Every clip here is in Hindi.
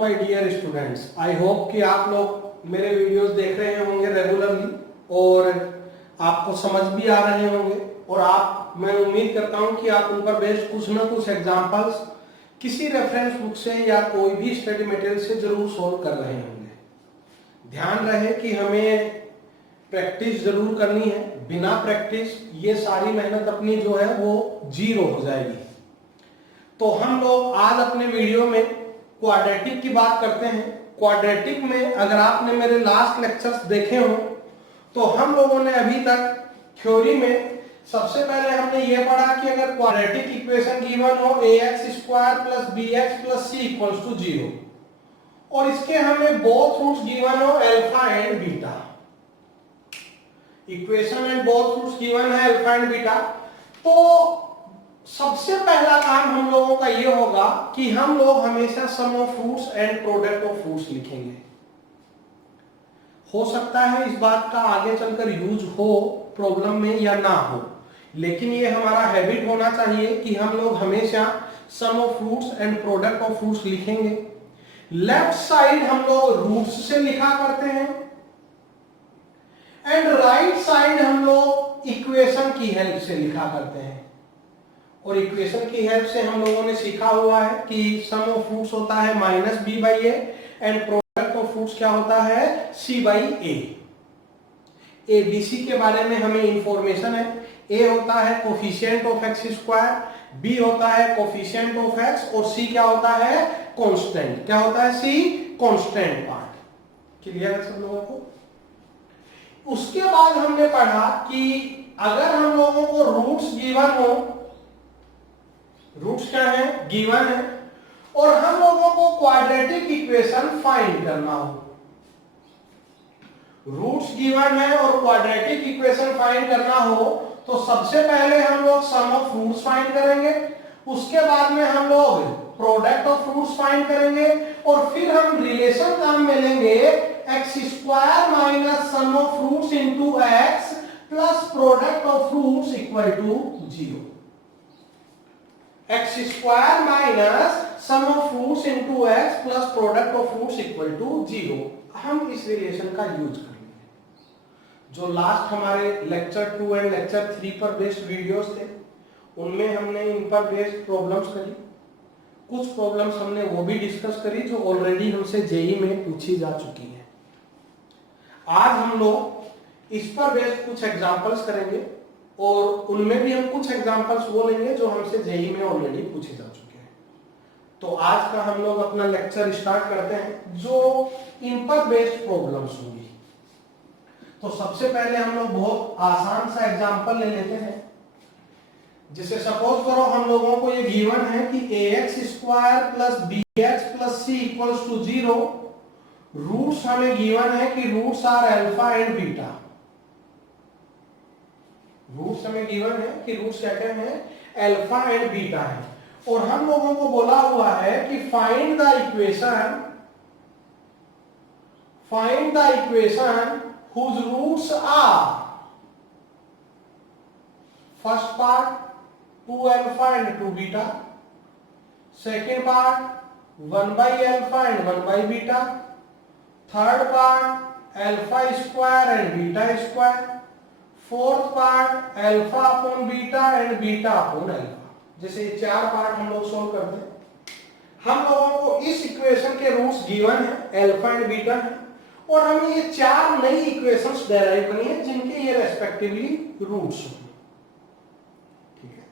My dear students, I hope कि आप लोग मेरे वीडियोस देख रहे होंगे रेगुलरली और आपको समझ भी आ रहे होंगे और मैं उम्मीद करता हूं कि आप उन पर बेस्ड कुछ ना कुछ एग्जांपल्स किसी रेफरेंस बुक से या कोई भी स्टडी मटेरियल से जरूर सॉल्व कर रहे होंगे। ध्यान रहे कि हमें प्रैक्टिस जरूर करनी है, बिना प्रैक्टिस ये सारी मेहनत अपनी जो है वो जीरो हो जाएगी। तो हम लोग आज अपने वीडियो में क्वाड्रेटिक की बात करते हैं। क्वाड्रेटिक में अगर आपने मेरे लास्ट लेक्चर्स देखे हो तो हम लोगों ने अभी तक थ्योरी में सबसे पहले हमने ये पढ़ा कि अगर क्वाड्रेटिक इक्वेशन गिवन हो ax² + bx + c = 0 और इसके हमें बोथ रूट्स गिवन हो अल्फा एंड बीटा। इक्वेशन में बोथ रूट्स गिवन है अल्फा एंड बीटा, तो सबसे पहला काम हम लोगों का ये होगा कि हम लोग हमेशा sum of roots and product of roots लिखेंगे। हो सकता है इस बात का आगे चलकर यूज हो प्रॉब्लम में या ना हो, लेकिन ये हमारा हैबिट होना चाहिए कि हम लोग हमेशा sum of roots and product of roots लिखेंगे। लेफ्ट साइड हम लोग रूट्स से लिखा करते हैं एंड राइट साइड हम लोग इक्वेशन की हेल्प से लिखा करते हैं। और इक्वेशन की हेल्प से हम लोगों ने सीखा हुआ है कि सम ऑफ रूट्स होता है -b/a and product of roots क्या होता है c/a। abc के बारे में हमें इंफॉर्मेशन है। a होता है कोफिशिएंट ऑफ x², b होता है कोफिशिएंट ऑफ x और c क्या होता है कांस्टेंट। क्या होता है c कांस्टेंट पार्ट। क्लियर है सब लोगों को? उसके बाद हमने पढ़ा कि अगर हम लोगों को रूट्स गिवन हो, रूट्स क्या है गिवन है, और हम लोगों को क्वाड्रेटिक इक्वेशन फाइंड करना हो। रूट्स गिवन है और क्वाड्रेटिक इक्वेशन फाइंड करना हो तो सबसे पहले हम लोग सम ऑफ रूट्स फाइंड करेंगे, उसके बाद में हम लोग प्रोडक्ट ऑफ रूट्स फाइंड करेंगे और फिर हम रिलेशन काम में लेंगे x² - sum of roots into x plus product of roots equal to 0। x² - sum of roots into x plus product of roots equal to 0। हम इस रिलेशन का यूज करेंगे। जो लास्ट हमारे लेक्चर 2 एंड लेक्चर 3 पर बेस्ड वीडियोस थे उनमें हमने इन पर बेस्ड प्रॉब्लम्स करी। कुछ प्रॉब्लम्स हमने वो भी डिस्कस करी जो ऑलरेडी हमसे जेई में पूछी जा चुकी है। आज हम लोग इस पर बेस्ड कुछ एग्जांपल्स करेंगे और उनमें भी हम कुछ एग्जांपल्स वो लेंगे जो हमसे जेई में ऑलरेडी पूछे जा चुके हैं। तो आज का हम लोग अपना लेक्चर स्टार्ट करते हैं जो इन पर बेस्ड प्रॉब्लम्स होंगी। तो सबसे पहले हम लोग बहुत आसान सा एग्जांपल ले लेते हैं। जिसे सपोज करो हम लोगों को ये गिवन है कि ax² + bx + c = 0। रूट्स हमें गिवन है कि roots are alpha and beta. Roots हमें गिवन है कि रूट्स क्या क्या है अल्फा एंड बीटा है और हम लोगों को बोला हुआ है कि find the equation whose roots are first part 2α and 2β, second part 1/α and 1/β, third part α² and β², fourth part α/β and β/α। जैसे ये चार पार्ट हम लोग सोल्व करते हैं। हम लोगों को इस इक्वेशन के रूट्स गिवन है अल्फा एंड बीटा है और हमें ये चार नई इक्वेशंस डेराइव करनी है जिनके ये रेस्पेक्टिवली रूट्स होंगे। ठीक है,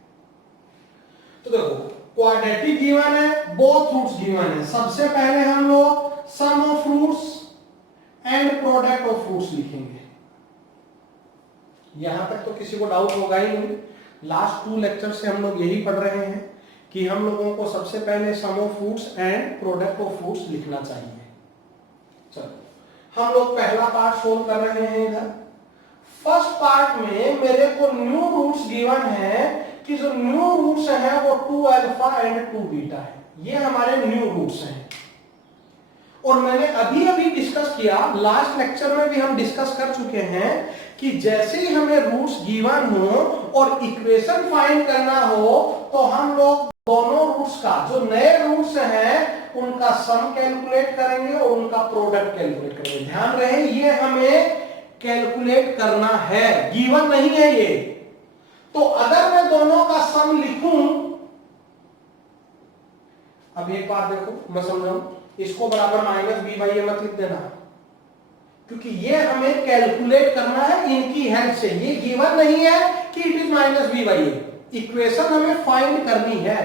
तो देखो क्वाड्रेटिक गिवन है, बोथ रूट्स गिवन है। सबसे पहले हम लोग sum of roots and product of roots लिखेंगे। यहां तक तो किसी को डाउट होगा ही नहीं। लास्ट 2 लेक्चर से हम लोग यही पढ़ रहे हैं कि हम लोगों को सबसे पहले sum of roots and product of roots लिखना चाहिए। चलो हम लोग पहला पार्ट सोल्व कर रहे हैं। इधर फर्स्ट पार्ट में मेरे को न्यू रूट्स गिवन है कि जो न्यू रूट्स हैं वो 2α एंड 2β है। ये हमारे न्यू रूट्स हैं और मैंने अभी डिस्कस किया, लास्ट लेक्चर में भी हम डिस्कस कर चुके हैं कि जैसे ही हमें रूट्स गिवन हो और इक्वेशन फाइंड करना हो तो हम लोग दोनों रूट्स का, जो नए रूट्स हैं उनका सम कैलकुलेट करेंगे और उनका प्रोडक्ट कैलकुलेट करेंगे। ध्यान रहे ये हमें कैलकुलेट करना है, गिवन नहीं है ये। तो अगर मैं दोनों का सम लिखूं, अब एक बात देखो मैं समझाऊं, इसको बराबर माइनस बी बाई ए मत लिख देना, क्योंकि ये हमें कैलकुलेट करना है इनकी हेल्प से। ये गिवन नहीं है कि it is minus b by a, equation हमें फाइंड करनी है।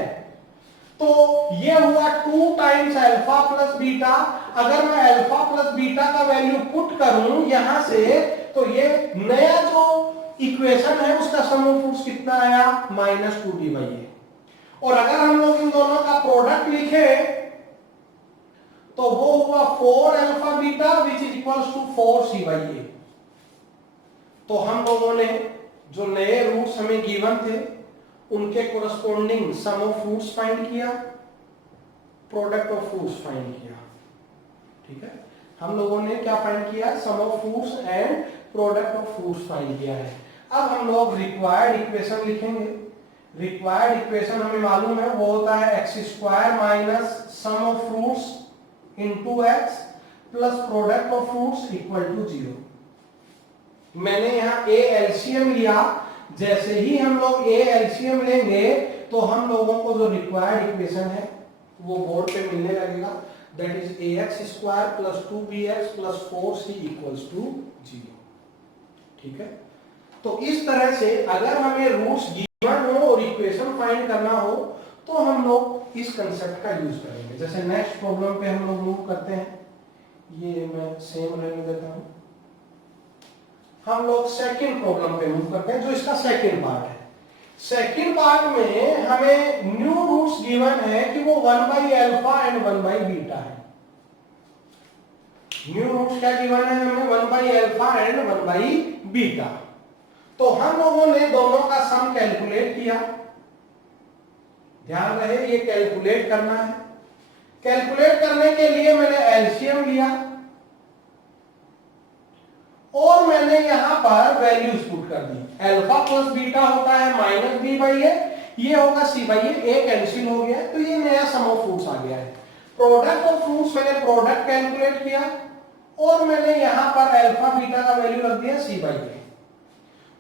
तो ये हुआ 2 टाइम्स अल्फा प्लस बीटा। अगर मैं अल्फा प्लस बीटा का वैल्यू पुट करूं यहां से, तो ये नया जो इक्वेशन है उसका सम ऑफ रूट्स कितना आया, माइनस 2 डी बाई ए। और अगर हम लोग इन दोनों का प्रोडक्ट लिखे तो वो हुआ 4 alpha beta which is equals to 4 C by ए। तो हम लोगों ने जो नए रूट्स हमें गिवन थे उनके corresponding sum of roots find किया, प्रोडक्ट ऑफ रूट्स फाइंड किया। ठीक है, हम लोगों ने क्या फाइंड किया, sum of roots and product of roots find किया है। अब हम लोग रिक्वायर्ड इक्वेशन लिखेंगे। रिक्वायर्ड इक्वेशन हमें मालूम है वो होता है x square minus sum of roots into x plus product of roots equal to 0। मैंने यहां ए एलसीएम लिया, जैसे ही हम लोग ए एलसीएम लेंगे तो हम लोगों को जो रिक्वायर्ड इक्वेशन है वो बोर्ड पे मिलने लगेगा, that is a x square plus 2bx plus 4c equals to 0। ठीक है, तो इस तरह से अगर हमें रूट्स गिवन हो और इक्वेशन फाइंड करना हो तो हम लोग इस कंसेप्ट का यूज करेंगे। जैसे नेक्स्ट प्रॉब्लम पे हम लोग मूव करते हैं, ये मैं सेम रहने देता हूं। हम लोग सेकंड प्रॉब्लम पे मूव करते हैं जो इसका सेकंड पार्ट है। सेकंड पार्ट में हमें न्यू रूट्स गिवन है कि वो 1 by alpha and 1 by beta है। न्यू रूट्स क्या गिवन है हमें, 1 by alpha and 1 by beta. तो हम लोगों ने दोनों का सम कैलकुलेट किया। ध्यान रहे ये कैलकुलेट करना है। कैलकुलेट करने के लिए मैंने एलसीएम लिया और मैंने यहां पर वैल्यूज पुट कर दी। अल्फा प्लस बीटा होता है माइनस बी बाई ए, ये होगा सी बाई ए, एक कैंसिल हो गया तो ये नया सम ऑफ रूट्स आ गया है। प्रोडक्ट ऑफ रूट्स मैंने प्रोडक्ट कैलकुलेट किया और मैंने यहां पर अल्फा बीटा का वैल्यू रख दिया सी बाई ए।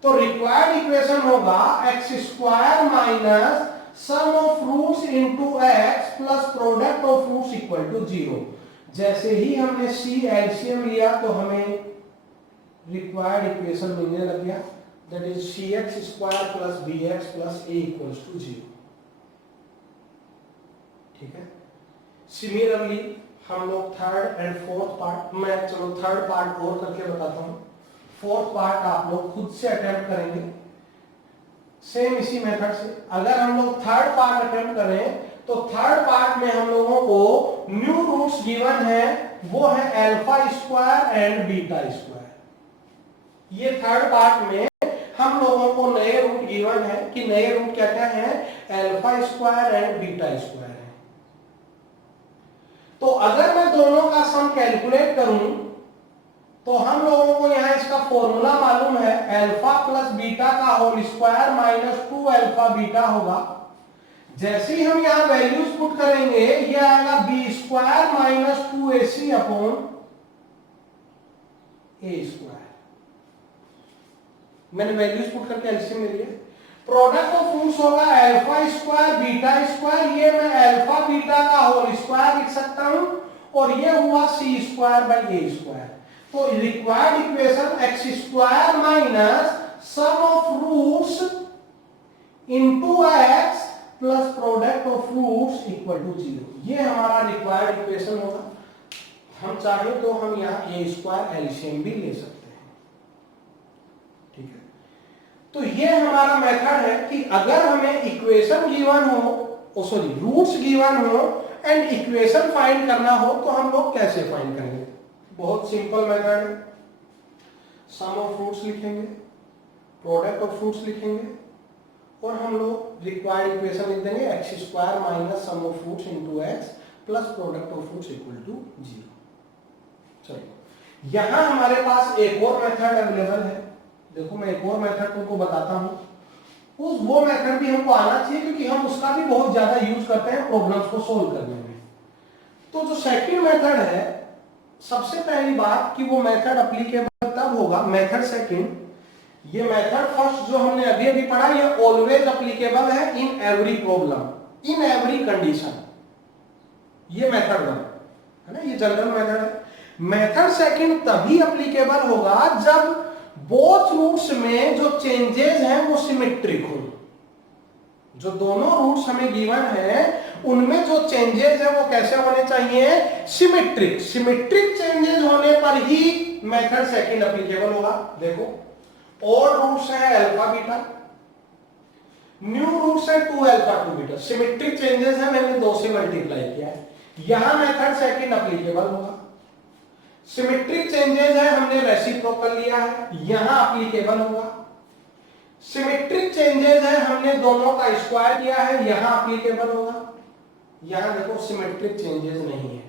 तो रिक्वायर्ड इक्वेशन होगा x square minus sum of roots into x plus product of roots equal to 0। जैसे ही हमने सी एलसीएम लिया तो हमें रिक्वायर्ड इक्वेशन मिलने लग गया, that is c x square plus b x plus a equals to 0। ठीक है, सिमिलरली हम लोग थर्ड एंड फोर्थ पार्ट, मैं चलो थर्ड पार्ट और करके बताता हूं, फोर्थ पार्ट आप लोग खुद से अटेम्प्ट करेंगे सेम इसी मेथड से। अगर हम लोग थर्ड पार्ट अटेम्प्ट करें तो थर्ड पार्ट में हम लोगों को न्यू रूट्स गिवन है, वो है alpha square and beta square. ये थर्ड पार्ट में हम लोगों को नए रूट गिवन है कि नए रूट क्या क्या है, alpha square and beta square है। तो अगर मैं दोनों का सम कैलकुलेट करूं तो हम लोगों को यहां इसका फॉर्मूला मालूम है, अल्फा प्लस बीटा का whole square minus 2 alpha beta होगा। जैसे ही हम यहां वैल्यूज पुट करेंगे ये आएगा B square minus 2ac upon A square. मैंने वैल्यूज पुट करके एलसीएम ले लिया। प्रोडक्ट ऑफ रूट्स होगा अल्फा स्क्वायर बीटा स्क्वायर, ये मैं अल्फा बीटा का होल स्क्वायर लिख सकता हूं और ये हुआ C square by A square. तो required equation x square minus sum of roots into x plus product of roots equal to 0, ये हमारा रिक्वायर्ड इक्वेशन होगा। हम चाहें तो हम यहां ए स्क्वायर एलसीएम भी ले सकते हैं। ठीक है, तो ये हमारा मेथड है कि अगर हमें इक्वेशन गिवन हो, सॉरी रूट्स गिवन हो एंड इक्वेशन फाइंड करना हो तो हम लोग कैसे फाइंड करेंगे। बहुत सिंपल मेथड है, सम ऑफ रूट्स लिखेंगे, प्रोडक्ट ऑफ रूट्स लिखेंगे और हम लोग रिक्वायर्ड इक्वेशन लिख देंगे x square minus sum of roots into x plus product of roots equal to 0। चलिए यहां हमारे पास एक और मेथड अवेलेबल है। देखो मैं एक और मेथड तुमको बताता हूं, वो मेथड भी हमको आना चाहिए, क्योंकि हम उसका भी बहुत ज्यादा यूज करते हैं प्रॉब्लम्स को सोल्व करने में। तो जो सेकंड मेथड है, सबसे पहली बात कि वो मेथड अप्लीकेबल तब होगा, मेथड सेकंड, ये मेथड फर्स्ट जो हमने अभी अभी पढ़ा, ये ऑलवेज अप्लीकेबल है in every problem, in every condition. ये मेथड वन है ना, ये जनरल मेथड है। मेथड सेकंड तभी अप्लीकेबल होगा जब बोथ रूट्स में जो चेंजेस हैं वो सिमेट्रिक हो। जो दोनों रूट्स हमें गिवन है उनमें जो चेंजेस है वो कैसे होने चाहिए, सिमेट्रिक। सिमेट्रिक चेंजेस होने पर ही मेथड सेकंड अप्लीकेबल होगा। देखो ऑड रूट्स है अल्फा बीटा, न्यू रूट्स है 2 अल्फा 2 बीटा, सिमेट्रिक चेंजेस है, मैंने 2 से मल्टीप्लाई किया है, यहां मेथड सेकंड अप्लीकेबल होगा। सिमेट्रिक चेंजेस है, हमने रेसिप्रोकल लिया है, यहां अप्लीकेबल होगा। सिमेट्रिक चेंजेस है, हमने दोनों का स्क्वायर किया है, यहां अप्लीकेबल होगा। यहां देखो सिमेट्रिक चेंजेस नहीं है,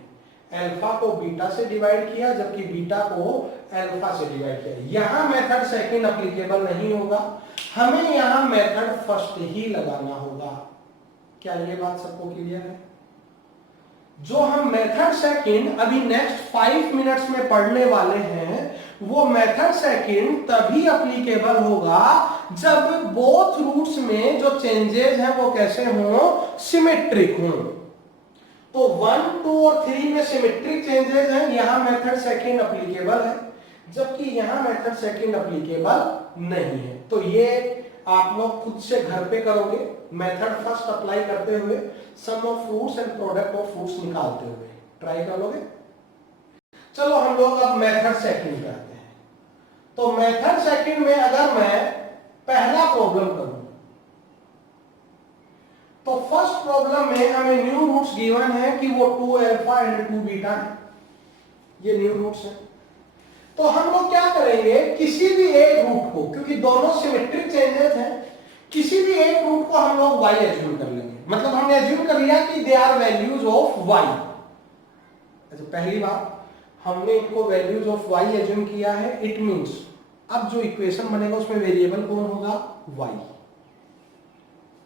अल्फा को बीटा से डिवाइड किया जबकि बीटा को अल्फा से डिवाइड किया, यहां मेथड सेकंड अप्लीकेबल नहीं होगा, हमें यहां मेथड फर्स्ट ही लगाना होगा। क्या ये बात सबको क्लियर है? जो हम मेथड सेकंड अभी नेक्स्ट 5 मिनट्स में पढ़ने वाले हैं, वो मेथड सेकंड तभी अप्लीकेबल होगा जब बोथ रूट्स में जो चेंजेस हैं वो कैसे हों, सिमेट्रिक हों। तो 1, 2 और 3 में सिमेट्रिक चेंजेस हैं, यहां मेथड सेकंड अप्लीकेबल है, जबकि यहां मेथड सेकंड अप्लीकेबल नहीं है। तो ये आप लोग खुद से घर पे करोगे, मेथड फर्स्ट अप्लाई करते हुए, sum of fruits and product of fruits निकालते हुए ट्राई कर लोगे। चलो हम लोग अब मेथड सेकंड करते हैं। तो मेथड सेकंड में अगर मैं पहला प्रॉब्लम करूं, तो फर्स्ट प्रॉब्लम में हमें न्यू रूट्स गिवन है कि वो 2 अल्फा एंड 2 बीटा है, ये न्यू रूट्स है। तो हम लोग क्या करेंगे, किसी भी एक रूट को, क्योंकि दोनों सिमेट्रिक चेंजेस हैं, किसी भी एक रूट को हम लोग y एज्यूम कर लेंगे। मतलब हमने एज्यूम कर लिया कि they are values of y। अच्छा, पहली बात हमने इनको वैल्यूज ऑफ y एज्यूम किया है, इट मींस अब जो इक्वेशन बनेगा उसमें वेरिएबल कौन होगा, y,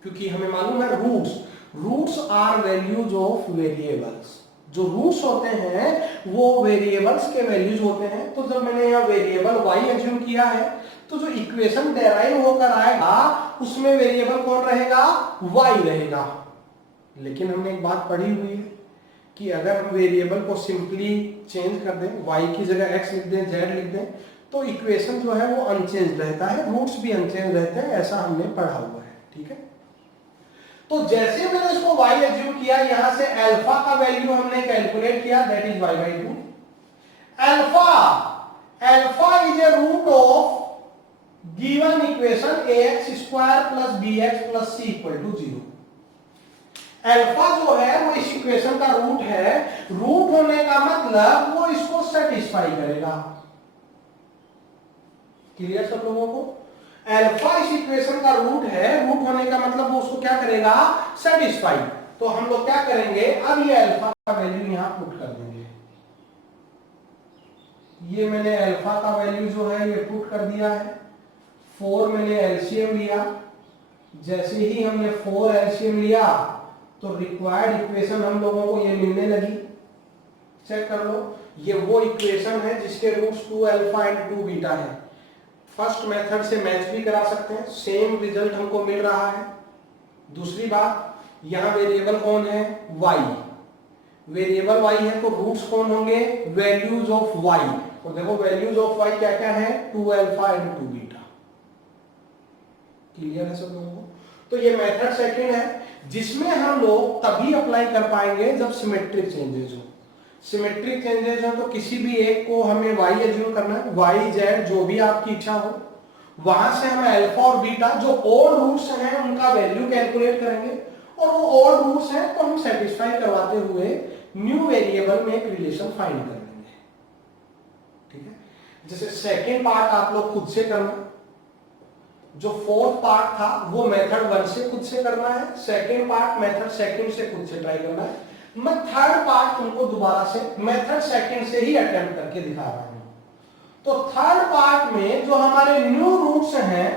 क्योंकि हमें मालूम है roots are values of variables. जो रूट्स होते हैं वो वेरिएबल्स के वैल्यूज होते हैं। तो जब मैंने यहाँ वेरिएबल y एज्यूम किया है, तो जो इक्वेशन डेराइव होकर आएगा उसमें वेरिएबल कौन रहेगा, y रहेगा। लेकिन हमने एक बात पढ़ी हुई है कि अगर हम वेरिएबल को सिंपली चेंज कर दें, y की जगह x लिख दें, z लिख दें, तो इक्वेशन जो है वो अनचेंज रहता है, रूट्स भी अनचेंज रहते हैं, ऐसा हमने पढ़ा हुआ है। ठीक है, तो जैसे मैंने इसको y एज्यूम किया, यहां से अल्फा का वैल्यू हमने कैलकुलेट किया, that is y/2। Alpha is a root of given equation ax² + bx + c = 0। Alpha जो है वो इस इक्वेशन का रूट है। रूट होने का मतलब वो इसको सेटिस्फाई करेगा। क्लियर सब लोगों को? अल्फा इस इक्वेशन का रूट है, रूट होने का मतलब वो उसको क्या करेगा, सेटिस्फाई। तो हम लोग क्या करेंगे, अब ये अल्फा का वैल्यू यहां पुट कर देंगे। ये मैंने अल्फा का वैल्यू जो है ये पुट कर दिया है। 4 मैंने एलसीएम लिया, जैसे ही हमने 4 एलसीएम लिया तो रिक्वायर्ड इक्वेशन हम लोगों को ये मिलने लगी। चेक कर लो, ये वो इक्वेशन है जिसके रूट्स 2 अल्फा एंड 2 बीटा है। फर्स्ट मेथड से मैच भी करा सकते हैं, सेम रिजल्ट हमको मिल रहा है। दूसरी बात, यहां वेरिएबल कौन है, y। वेरिएबल y है तो रूट्स कौन होंगे, वैल्यूज ऑफ y। और देखो वैल्यूज ऑफ y क्या क्या है, 2 अल्फा एंड 2 बीटा। क्लियर है सब लोगों को? तो ये मेथड सेकंड है जिसमें हम लोग तभी अप्लाई कर पाएंगे जब सिमेट्रिक चेंजेस हो। सिमेट्रिक चेंजेस हो तो किसी भी एक को हमें y एज्यूम करना है, y z जो भी आपकी इच्छा हो, वहां से हम अल्फा और बीटा जो ऑड रूट्स हैं उनका वैल्यू कैलकुलेट करेंगे, और वो ऑड रूट्स हैं तो हम सेटिस्फाई करवाते हुए न्यू वेरिएबल में एक रिलेशन फाइंड कर लेंगे। ठीक है, जैसे सेकेंड पार्ट आप लोग खुद से करना, जो फोर्थ पार्ट था वो मेथड 1 से खुद से करना है, सेकेंड पार्ट मेथड सेकेंड से खुद से ट्राई करना है। मैं थर्ड पार्ट तुमको दोबारा से मेथड सेकेंड से ही अटेम्प्ट करके दिखा रहा हूं। तो थर्ड पार्ट में जो हमारे न्यू रूट्स हैं,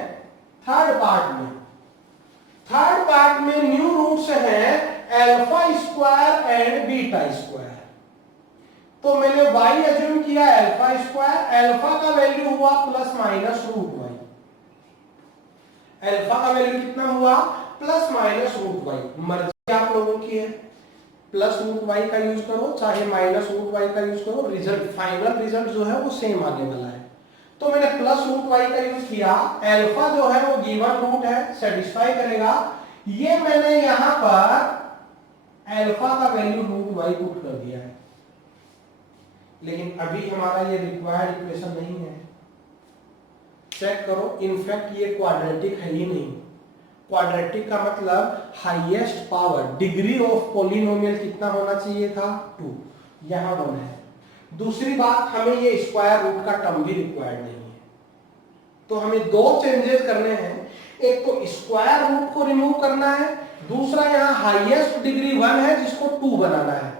थर्ड पार्ट में पार्ट में न्यू रूट्स हैं alpha square and beta square. तो मैंने y अज्यूम किया अल्फा स्क्वायर, अल्फा का वैल्यू हुआ plus minus root Y. Alpha का वैल्यू कितना हुआ? Plus minus root Y. मर्जी आप लोगों की है, प्लस रूट वाई का यूज करो चाहे माइनस रूट वाई का यूज करो, रिजल्ट फाइनल रिजल्ट जो है वो सेम आने वाला है। तो मैंने प्लस रूट वाई का यूज किया, अल्फा जो है वो गिवन रूट है, सेटिस्फाई करेगा। ये मैंने यहां पर अल्फा का वैल्यू रूट वाई पुट कर दिया है, लेकिन अभी हमारा ये रिक्वायर्ड इक्वेशन नहीं है। चेक करो, इनफैक्ट ये क्वाड्रेटिक है ही नहीं। क्वाड्रेटिक का मतलब highest power degree of polynomial कितना होना चाहिए था? 2, यहां 1 है। दूसरी बात, हमें ये स्क्वायर रूट का टर्म भी रिक्वायर्ड नहीं है। तो हमें दो चेंजेस करने हैं, एक तो स्क्वायर रूट को रिमूव करना है, दूसरा यहां हाईएस्ट डिग्री 1 है जिसको 2 बनाना है।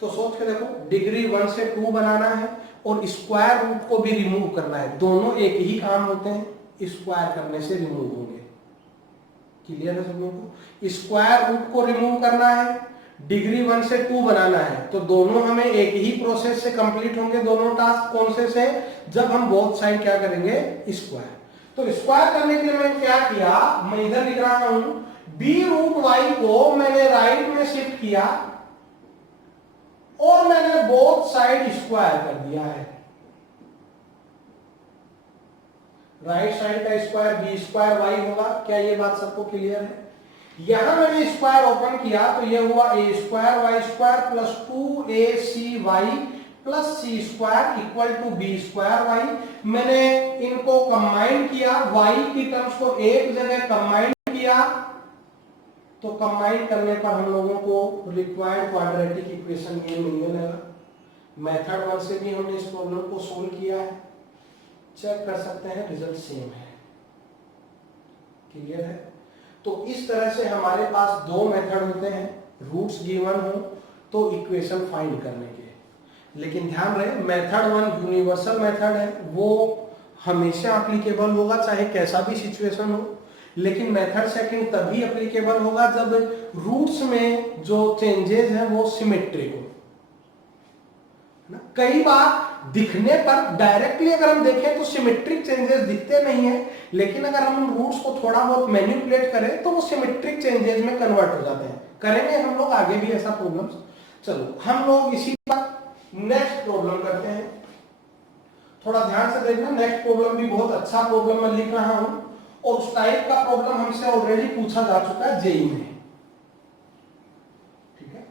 तो सोच के देखो, डिग्री 1 से 2 बनाना है और स्क्वायर रूट को भी रिमूव करना है, दोनों एक ही काम होते हैं, स्क्वायर करने से रिमूव होंगे। क्लियर है सब लोगों को? स्क्वायर रूट को रिमूव करना है, डिग्री 1 से 2 बनाना है, तो दोनों हमें एक ही प्रोसेस से कंप्लीट होंगे दोनों टास्क। कौन से? जब हम बोथ साइड क्या करेंगे? स्क्वायर। तो स्क्वायर करने के लिए मैंने क्या किया, मैं इधर लिख रहा हूं, बी रूट वाई को मैंने राइट में शिफ्ट किया और मैंने बोथ साइड स्क्वायर कर दिया है। राइट साइड का स्क्वायर बी स्क्वायर वाई होगा। क्या ये बात सबको क्लियर है? यहां मैंने स्क्वायर ओपन किया तो ये हुआ A square Y square plus 2ac y plus C square equal to B square Y. मैंने इनको कंबाइन किया, y की टर्म्स को एक जगह कंबाइन किया, तो कंबाइन करने पर हम लोगों को रिक्वायर्ड क्वाड्रेटिक इक्वेशन ये मिलने लगा। मेथड 1 से भी हमने इस प्रॉब्लम को सोल्व किया है, चेक कर सकते हैं, रिजल्ट सेम है। क्लियर है? तो इस तरह से हमारे पास दो मेथड होते हैं, रूट्स गिवन हो तो इक्वेशन फाइंड करने के। लेकिन ध्यान रहे, मेथड 1 यूनिवर्सल मेथड है, वो हमेशा एप्लीकेबल होगा चाहे कैसा भी सिचुएशन हो। लेकिन मेथड सेकंड तभी एप्लीकेबल होगा जब रूट्स में जो चेंजेस हैं वो सिमेट्रिक हो। कई बार दिखने पर डायरेक्टली अगर हम देखें तो सिमेट्रिक चेंजेस दिखते नहीं है, लेकिन अगर हम रूट्स को थोड़ा बहुत मैनिपुलेट करें तो वो सिमेट्रिक चेंजेस में कन्वर्ट हो जाते हैं। करेंगे हम लोग आगे भी ऐसा प्रॉब्लम्स। चलो हम लोग इसी पर नेक्स्ट प्रॉब्लम करते हैं। थोड़ा ध्यान से देखना, नेक्स्ट प्रॉब्लम भी बहुत अच्छा प्रॉब्लम मैं लिख रहा हूं और उस टाइप का प्रॉब्लम हमसे ऑलरेडी पूछा जा चुका है जेईई में। ठीक है,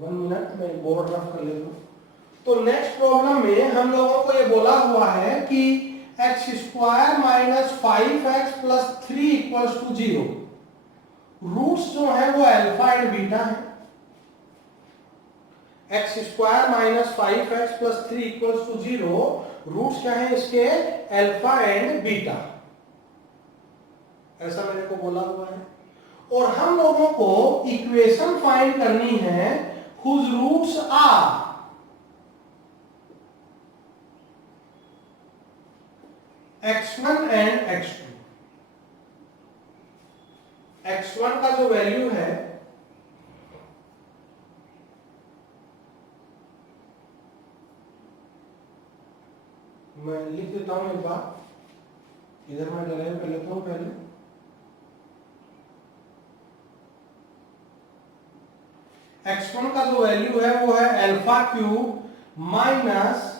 1 मिनट मैं बोर्ड रफ कर लेता हूं। तो नेक्स्ट प्रॉब्लम में हम लोगों को ये बोला हुआ है कि X square minus 5x plus 3 equals to 0। Roots जो है वो अल्फा एंड बीटा है। X square minus 5x plus 3 equals to 0, roots क्या है इसके? अल्फा एंड बीटा, ऐसा मेरे को बोला हुआ है। और हम लोगों को इक्वेशन फाइंड करनी है whose roots are x1 and x2। x1 का जो वैल्यू है मैं लिख देता हूं एक बार, इधर मैं डिराइव कर लेता हूं पहले। x1 का जो वैल्यू है वो है alpha cube minus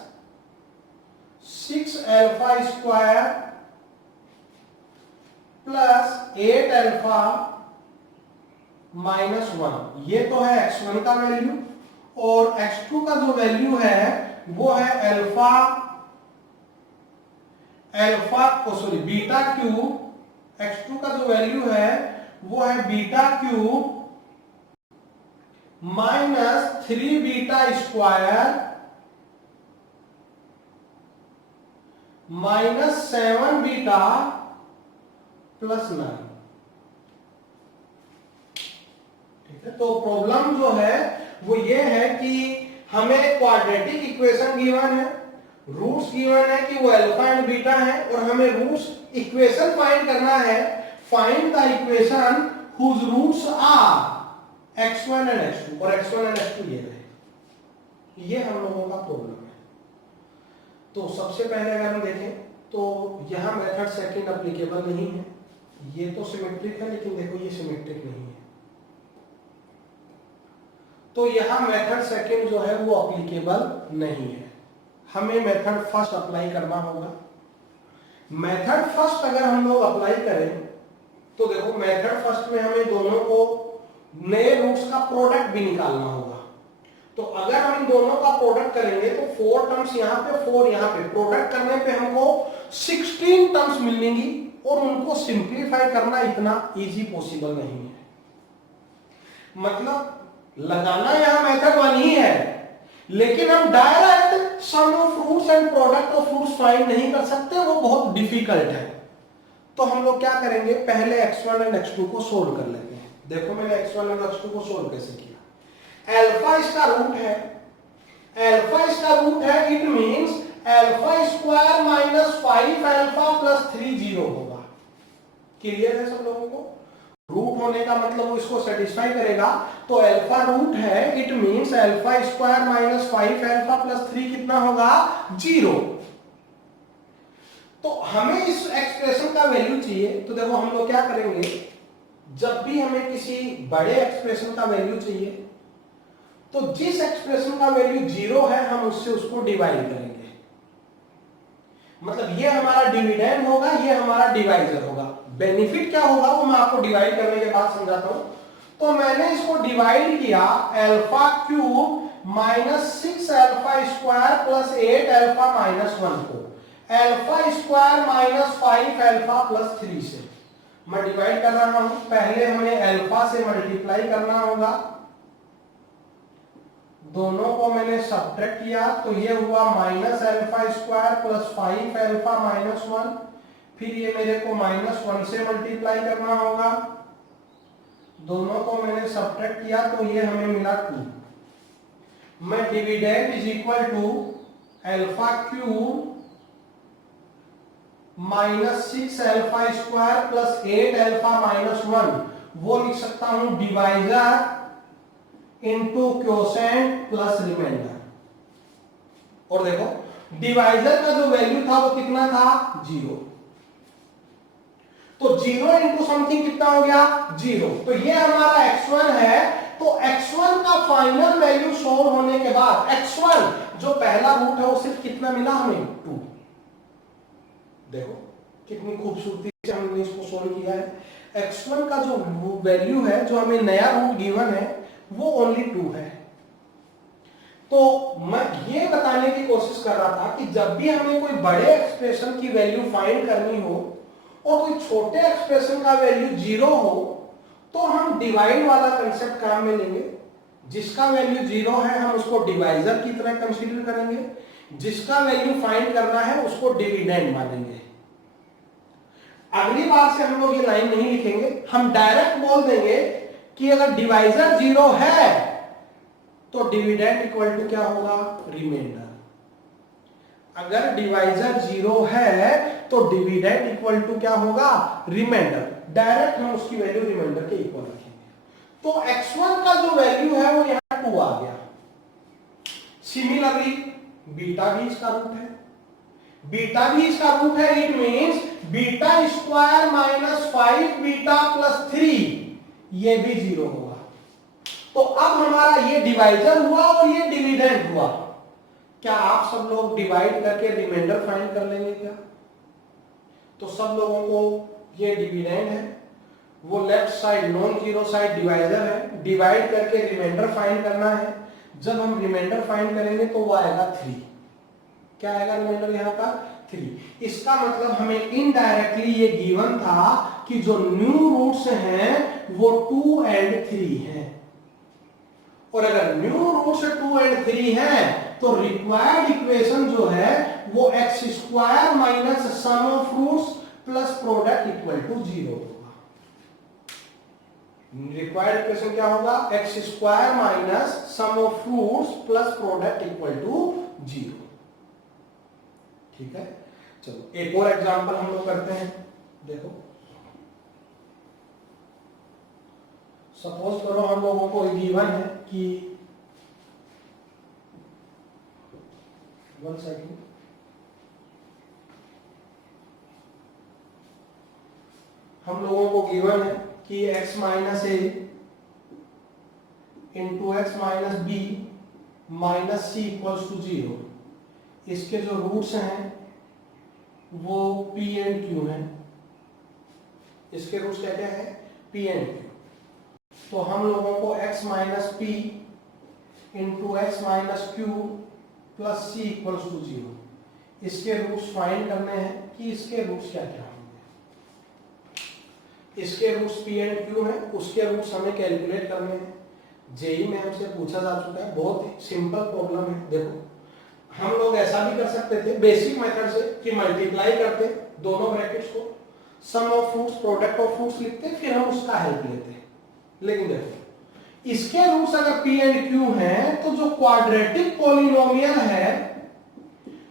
6 alpha square plus 8 alpha minus 1। ये तो है x1 का वैल्यू। और x2 का जो वैल्यू है वो है बीटा क्यूब। x2 का जो वैल्यू है वो है beta cube minus 3 beta square minus 7 beta plus 9। ठीक है, तो प्रॉब्लम जो है वो ये है कि हमें क्वाड्रेटिक इक्वेशन गिवन है, रूट्स गिवन है कि वो अल्फा एंड बीटा है, और हमें रूट्स इक्वेशन फाइंड करना है find the equation whose roots are x1 and x2, और x1 एंड x2 ये रहे, ये हम लोगों का प्रॉब्लम है। तो सबसे पहले अगर हम देखें तो यहां मेथड सेकंड एप्लीकेबल नहीं है, ये तो सिमेट्रिक है लेकिन देखो ये सिमेट्रिक नहीं है, तो यहां मेथड सेकंड जो है वो एप्लीकेबल नहीं है, हमें मेथड फर्स्ट अप्लाई करना होगा। मेथड फर्स्ट अगर हम लोग अप्लाई करें तो देखो मेथड फर्स्ट में हमें दोनों को नए रूट्स का प्रोडक्ट भी निकालना होगा। तो अगर हम इन दोनों का प्रोडक्ट करेंगे तो 4 टर्म्स यहाँ पे 4 यहाँ पे, प्रोडक्ट करने पे हमको 16 टर्म्स मिलेंगी और उनको सिंप्लीफाई करना इतना इजी पॉसिबल नहीं है। मतलब लगाना यहाँ मेथड 1 ही है, लेकिन हम direct sum of fruits and product of fruits find नहीं कर सकते, वो बहुत डिफिकल्ट है। तो हम लोग क्या करेंगे, पहले x1 एंड x2 को सोल्व कर लेते हैं। देखो मैंने x1 एंड x2 को सोल्व कैसे किया। अल्फा इसका रूट है, अल्फा इसका रूट है, it means alpha square minus 5 alpha plus 3 0 होगा। क्लियर है सब लोगों को? रूट होने का मतलब वो इसको सेटिस्फाई करेगा। तो अल्फा रूट है, it means alpha square minus 5 alpha plus 3 कितना होगा, 0। तो हमें इस एक्सप्रेशन का वैल्यू चाहिए। तो देखो हम लोग क्या करेंगे, जब भी हमें किसी बड़े एक्सप्रेशन का वैल्यू चाहिए तो जिस एक्सप्रेशन का वैल्यू 0 है हम उससे उसको डिवाइड करेंगे। मतलब ये हमारा डिविडेंड होगा, ये हमारा डिवाइजर होगा। बेनिफिट क्या होगा वो मैं आपको डिवाइड करने के बाद समझाता हूं। तो मैंने इसको डिवाइड किया, alpha cube minus 6 alpha square plus 8 alpha minus 1 को alpha square minus 5 alpha plus 3 से मैं डिवाइड कर रहा हूं। पहले हमें अल्फा से मल्टीप्लाई करना होगा, दोनों को मैंने सब्ट्रैक्ट किया तो ये हुआ minus alpha square plus 5 alpha minus 1, फिर ये मेरे को माइनस 1 से मल्टीप्लाई करना होगा, दोनों को मैंने सब्ट्रैक्ट किया तो ये हमें मिला 2। मैं dividend is equal to alpha cube minus 6 alpha square plus 8 alpha minus 1 वो लिख सकता हूं divisor into quotient plus remainder. और देखो डिवाइजर का जो वैल्यू था वो कितना था, 0। तो 0 इंटू समथिंग कितना हो गया, 0। तो ये हमारा x1 है। तो x1 का फाइनल वैल्यू सोल्व होने के बाद x1 जो पहला रूट है वो सिर्फ कितना मिला हमें, 2। देखो कितनी खूबसूरती से हमने इसको सोल्व किया है। x1 का जो वैल्यू है, जो हमें नया रूट गिवन है, वो ओनली 2 है। तो मैं ये बताने की कोशिश कर रहा था कि जब भी हमें कोई बड़े एक्सप्रेशन की वैल्यू फाइंड करनी हो और कोई छोटे एक्सप्रेशन का वैल्यू 0 हो तो हम डिवाइड वाला कंसेप्ट काम में लेंगे। जिसका वैल्यू 0 है हम उसको डिवाइजर की तरह कंसीडर करेंगे, जिसका वैल्यू फाइंड करना है उसको डिविडेंड मानेंगे। अगली बार से हम लोग ये लाइन नहीं लिखेंगे, हम डायरेक्ट बोल देंगे कि अगर डिवाइजर 0 है तो डिविडेंड इक्वल टू क्या होगा, रिमाइंडर। अगर डिवाइजर 0 है तो डिविडेंड इक्वल टू क्या होगा, रिमाइंडर। डायरेक्ट हम उसकी वैल्यू रिमाइंडर के इक्वल रखेंगे। तो x1 का जो वैल्यू है वो यहां 2 आ गया। सिमिलरली बीटा भी इसका रूट है, बीटा भी इसका रूट है, it means beta square minus 5 beta plus 3 ये भी 0 होगा। तो अब हमारा ये डिवाइजर हुआ और ये डिविडेंड हुआ। क्या आप सब लोग डिवाइड करके रिमाइंडर फाइंड कर लेंगे क्या? तो सब लोगों को ये डिविडेंड है, वो left side non zero side divisor है, डिवाइड करके रिमाइंडर फाइंड करना है। जब हम रिमाइंडर फाइंड करेंगे तो वो आएगा 3। क्या आएगा रिमाइंडर यहाँ का, 3। इसका मतलब हमें इनडायरेक्टली ये गिवन था कि जो न्यू रूट्स हैं वो 2 एंड 3 हैं। और अगर न्यू रूट्स 2 एंड 3 हैं तो रिक्वायर्ड इक्वेशन जो है वो x square minus sum of roots plus product equal to 0 होगा। रिक्वायर्ड इक्वेशन क्या होगा, x square minus sum of roots plus product equal to 0। ठीक है, चलो एक और एग्जांपल हम लोग करते हैं। देखो सपोज करो हम लोगों को गिवन है कि 1 सेकेंड, हम लोगों को गिवन है कि x minus A into X minus B minus C equals to 0। इसके जो रूट्स हैं वो p एंड q हैं। इसके रूट्स क्या क्या है? p and q। तो हम लोगों को x minus P into X minus Q plus C equals to 0 इसके रूट्स फाइंड करने हैं कि इसके रूट्स क्या क्या होंगे। इसके रूट्स p एंड q हैं, उसके रूट्स हमें कैलकुलेट करने हैं। जेई में हमसे पूछा जा चुका है, बहुत सिंपल प्रॉब्लम है। देखो हम लोग ऐसा भी कर सकते थे बेसिक मेथड से कि मल्टीप्लाई करते दोनों ब्रैकेट्स को, sum of fruits product of fruits लिखते, फिर हम उसका हेल्प लेते। लेकिन देखो इसके रूट्स अगर p एंड q हैं तो जो क्वाड्रेटिक पॉलिनोमियल है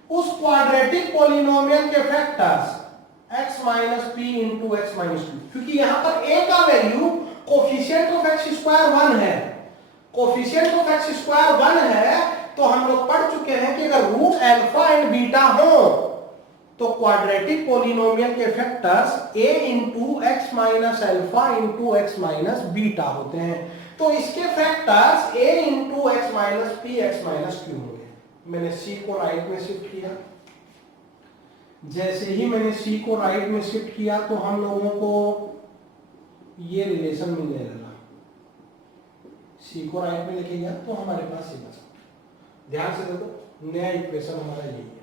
उस क्वाड्रेटिक पॉलिनोमियल के factors x minus P into X minus Q, क्योंकि यहां पर a का value coefficient of x square 1 है, कोफिशिएंट ऑफ x स्क्वायर 1 है, तो हम लोग पढ़ चुके हैं कि अगर रूट अल्फा एंड बीटा हो तो क्वाड्रेटिक पॉलिनोमियल के factors a into X minus alpha into X minus beta होते हैं। तो इसके factors a into X minus P x minus Q होंगे। मैंने c को राइट में शिफ्ट किया, जैसे ही मैंने c को राइट में शिफ्ट किया तो हम लोगों को ये रिलेशन मिलने लगा। c को राइट में लिखे गया तो हमारे पास ये बचा। ध्यान से देखो नया इक्वेशन हमारा यही है।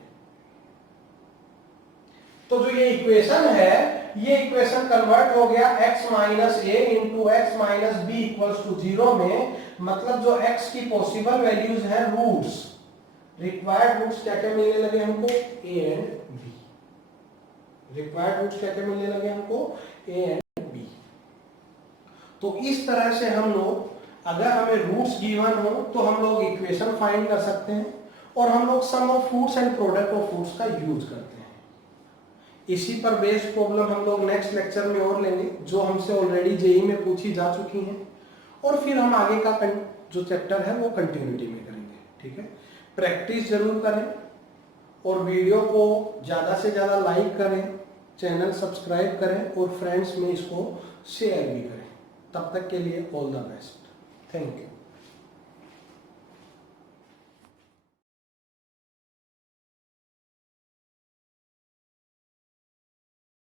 तो जो ये इक्वेशन है ये इक्वेशन कन्वर्ट हो गया x minus A into X minus B equals to 0 में। मतलब जो x की पॉसिबल वैल्यूज हैं रूट्स, रिक्वायर्ड रूट्स क्या क्या मिलने लगे हमको? a and b। Required roots क्या क्या मिलने लगे हमको? a and b। तो इस तरह से हम लोग अगर हमें रूट्स गिवन हो तो हम लोग इक्वेशन फाइंड कर सकते हैं और हम लोग sum of fruits and product of fruits का यूज करते हैं। इसी पर बेस्ड प्रॉब्लम हम लोग नेक्स्ट लेक्चर में और लेंगे जो हमसे ऑलरेडी जेई में पूछी जा चुकी हैं, और फिर हम आगे का जो चैप्टर है वो कंटिन्यूटी में करेंगे। ठीक है, प्रैक्टिस जरूर करें और वीडियो को ज़्यादा से ज़्यादा लाइक करें, चैनल सब्सक्राइब करें और फ्रेंड्स में इसको शेयर भी करें। तब तक के लिए all the best. Thank you.